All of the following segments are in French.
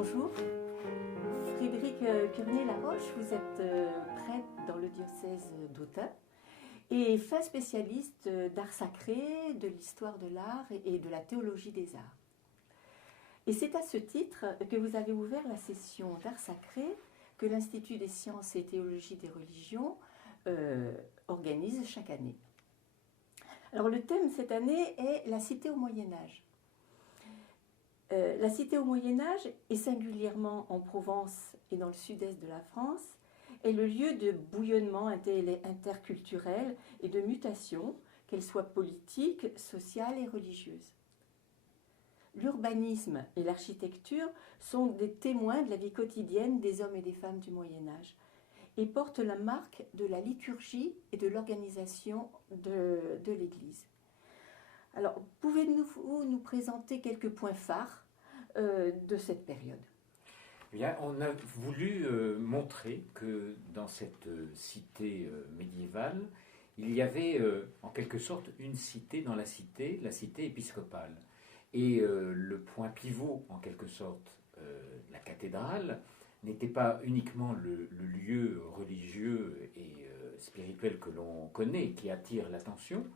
Bonjour, Frédéric Curnier-Laroche, vous êtes prêtre dans le diocèse d'Autun et fin spécialiste d'art sacré, de l'histoire de l'art et de la théologie des arts. Et c'est à ce titre que vous avez ouvert la session d'art sacré que l'Institut des sciences et théologie des religions organise chaque année. Alors le thème cette année est la cité au Moyen-Âge. La cité au Moyen-Âge, et singulièrement en Provence et dans le sud-est de la France, est le lieu de bouillonnement interculturel et de mutation, qu'elle soit politique, sociale et religieuse. L'urbanisme et l'architecture sont des témoins de la vie quotidienne des hommes et des femmes du Moyen-Âge et portent la marque de la liturgie et de l'organisation de l'Église. Alors, pouvez-vous nous présenter quelques points phares de cette période ? Bien, on a voulu montrer que dans cette cité médiévale, il y avait en quelque sorte une cité dans la cité épiscopale. Et le point pivot, en quelque sorte, la cathédrale, n'était pas uniquement le lieu religieux et spirituel que l'on connaît, qui attire l'attention,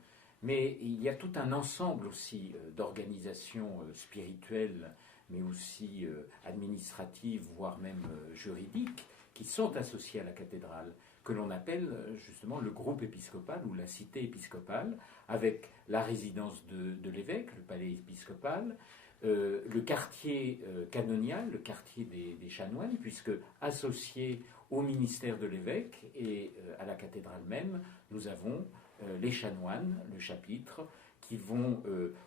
mais il y a tout un ensemble aussi d'organisations spirituelles, mais aussi administratives, voire même juridiques, qui sont associées à la cathédrale, que l'on appelle justement le groupe épiscopal ou la cité épiscopale, avec la résidence de l'évêque, le palais épiscopal, le quartier canonial, le quartier des chanoines, puisque associé au ministère de l'évêque et à la cathédrale même, nous avons les chanoines, le chapitre, qui vont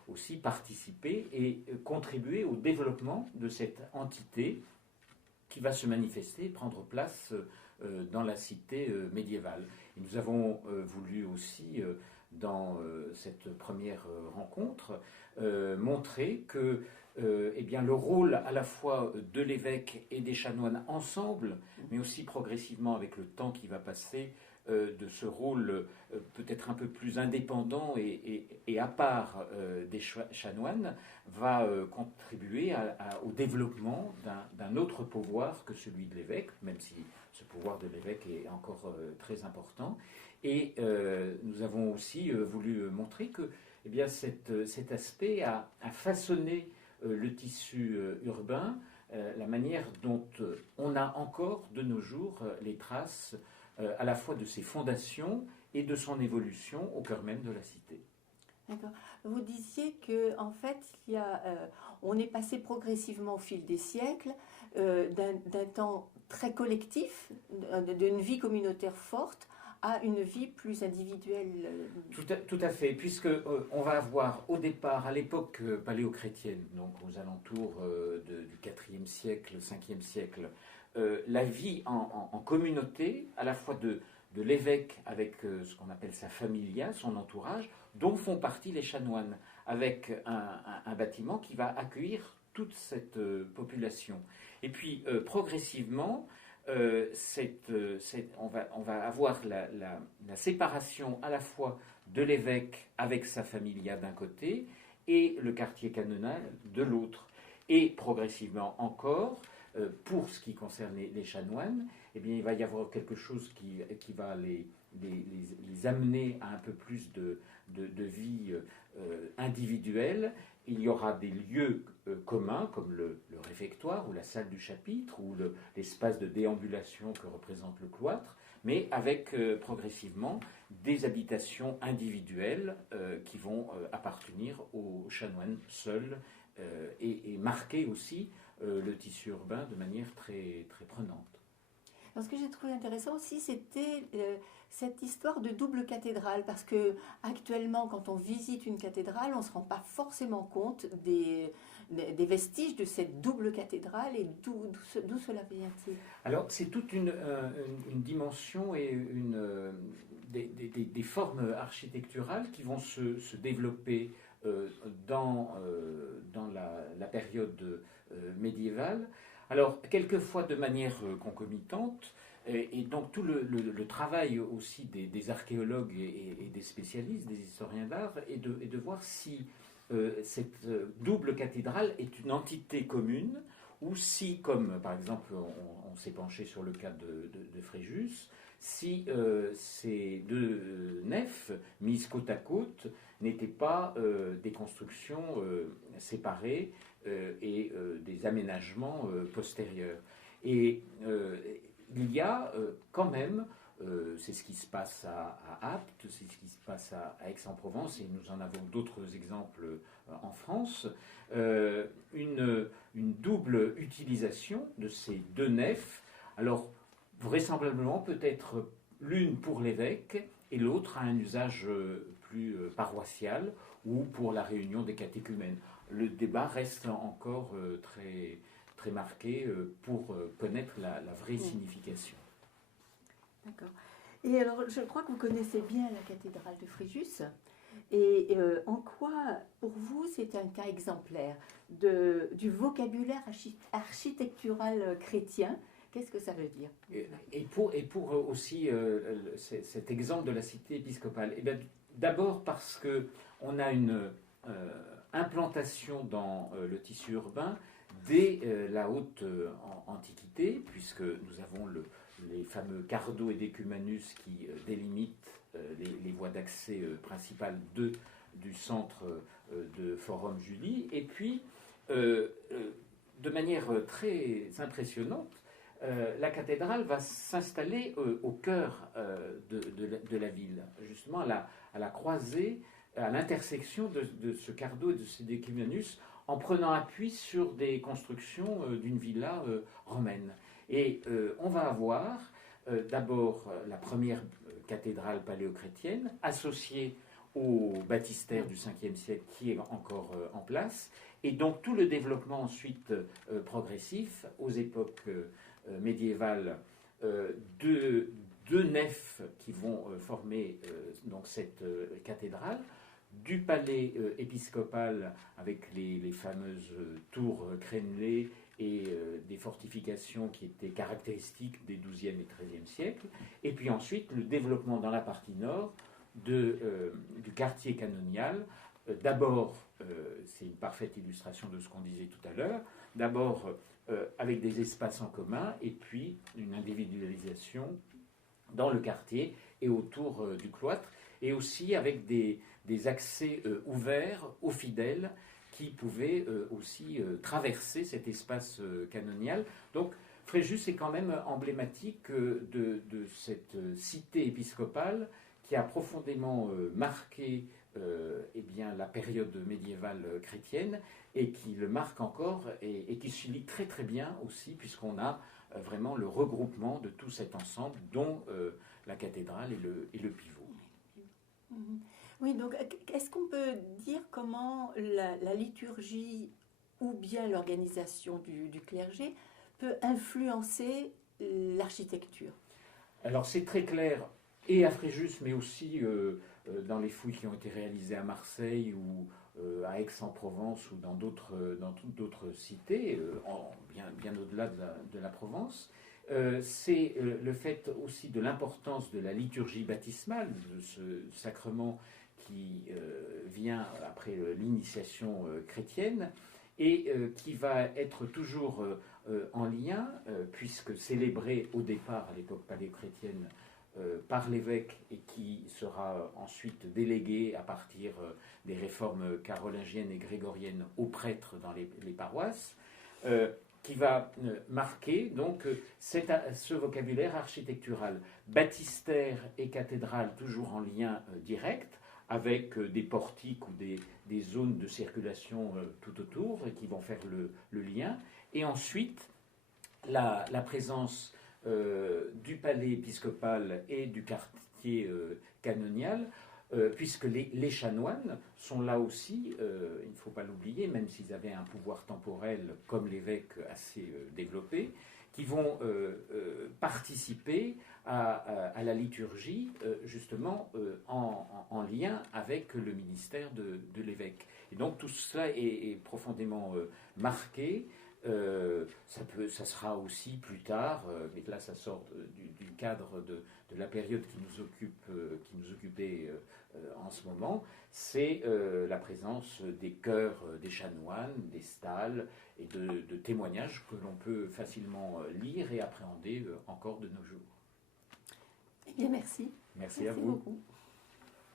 aussi participer et contribuer au développement de cette entité qui va se manifester, prendre place dans la cité médiévale. Et nous avons voulu aussi, dans cette première rencontre, montrer que eh bien, le rôle à la fois de l'évêque et des chanoines ensemble, mais aussi progressivement avec le temps qui va passer, de ce rôle peut-être un peu plus indépendant et à part des chanoines, va contribuer au développement d'un autre pouvoir que celui de l'évêque, même si ce pouvoir de l'évêque est encore très important. Et nous avons aussi voulu montrer que eh bien, cet aspect a façonné le tissu urbain, la manière dont on a encore de nos jours les traces à la fois de ses fondations et de son évolution au cœur même de la cité. D'accord. Vous disiez qu'en fait, on est passé progressivement au fil des siècles d'un temps très collectif, d'une vie communautaire forte, à une vie plus individuelle. Tout à fait, puisque on va avoir au départ, à l'époque paléochrétienne, donc aux alentours du IVe siècle, 5e siècle, la vie en communauté, à la fois de l'évêque avec ce qu'on appelle sa familia, son entourage, dont font partie les chanoines, avec un bâtiment qui va accueillir toute cette population. Et puis progressivement, on va avoir la séparation à la fois de l'évêque avec sa familia d'un côté et le quartier canonal de l'autre. Et progressivement encore, pour ce qui concerne les chanoines, eh bien, il va y avoir quelque chose qui va les amener à un peu plus de vie individuelle. Il y aura des lieux communs, comme le réfectoire ou la salle du chapitre, ou l'espace de déambulation que représente le cloître, mais avec progressivement des habitations individuelles qui vont appartenir aux chanoines seuls et marquer aussi le tissu urbain de manière très, très prenante. Alors, ce que j'ai trouvé intéressant aussi, c'était cette histoire de double cathédrale, parce que actuellement, quand on visite une cathédrale, on ne se rend pas forcément compte des vestiges de cette double cathédrale et d'où cela vient-il. Alors, c'est toute une dimension et des formes architecturales qui vont se développer dans la période médiévale. Alors, quelquefois de manière concomitante, et donc tout le travail aussi des archéologues et des spécialistes, des historiens d'art, est de voir si cette double cathédrale est une entité commune ou si, comme par exemple on s'est penché sur le cas de Fréjus, si ces deux nefs mises côte à côte n'étaient pas des constructions séparées et des aménagements postérieurs. Et il y a quand même, c'est ce qui se passe à Apt, c'est ce qui se passe à Aix-en-Provence, et nous en avons d'autres exemples en France, une double utilisation de ces deux nefs. Alors, vraisemblablement, peut-être l'une pour l'évêque et l'autre à un usage plus paroissial ou pour la réunion des catéchumènes. Le débat reste encore très, très marqué pour connaître la vraie signification. D'accord. Et alors, je crois que vous connaissez bien la cathédrale de Fréjus. Et en quoi, pour vous, c'est un cas exemplaire du vocabulaire architectural chrétien? Qu'est-ce que ça veut dire? Et pour aussi cet exemple de la cité épiscopale, eh bien, d'abord parce qu'on a une implantation dans le tissu urbain dès la haute antiquité, puisque nous avons les fameux cardo et decumanus qui délimitent les voies d'accès principales du centre de Forum Julie. Et puis, de manière très impressionnante, la cathédrale va s'installer au cœur de la ville, justement à la croisée, à l'intersection de ce cardo et de ce decumanus, en prenant appui sur des constructions d'une villa romaine. Et on va avoir d'abord la première cathédrale paléochrétienne associée au baptistère du 5e siècle qui est encore en place, et donc tout le développement ensuite progressif aux époques médiévales de deux nefs qui vont former donc cette cathédrale, du palais épiscopal avec les fameuses tours crénelées et des fortifications qui étaient caractéristiques des XIIe et XIIIe siècles, et puis ensuite le développement dans la partie nord du quartier canonial. D'abord, c'est une parfaite illustration de ce qu'on disait tout à l'heure, d'abord avec des espaces en commun, et puis une individualisation dans le quartier et autour du cloître, et aussi avec des accès ouverts aux fidèles qui pouvaient aussi traverser cet espace canonial. Donc Fréjus est quand même emblématique de cette cité épiscopale qui a profondément marqué eh bien, la période médiévale chrétienne, et qui le marque encore, et qui se lie très très bien aussi, puisqu'on a vraiment le regroupement de tout cet ensemble, dont la cathédrale et le pivot. Oui, donc est-ce qu'on peut dire comment la liturgie ou bien l'organisation du clergé peut influencer l'architecture? Alors c'est très clair, et à Fréjus, mais aussi dans les fouilles qui ont été réalisées à Marseille ou à Aix-en-Provence ou dans d'autres cités, bien au-delà de la Provence. C'est le fait aussi de l'importance de la liturgie baptismale, de ce sacrement qui vient après l'initiation chrétienne, et qui va être toujours en lien, puisque célébré au départ, à l'époque paléochrétienne, par l'évêque, et qui sera ensuite délégué à partir des réformes carolingiennes et grégoriennes aux prêtres dans les paroisses, qui va marquer donc ce vocabulaire architectural. Baptistère et cathédrale toujours en lien direct, avec des portiques ou des zones de circulation tout autour, et qui vont faire le lien. Et ensuite, la présence du palais épiscopal et du quartier canonial, puisque les chanoines sont là aussi, il ne faut pas l'oublier, même s'ils avaient un pouvoir temporel comme l'évêque assez développé, qui vont participer à la liturgie, justement en lien avec le ministère de l'évêque. Et donc tout cela est profondément marqué Ça sera aussi plus tard, mais là ça sort du cadre de la période qui nous occupait en ce moment, c'est la présence des chœurs des chanoines, des stalles et de témoignages que l'on peut facilement lire et appréhender encore de nos jours. Eh bien, merci. Merci à vous. Beaucoup.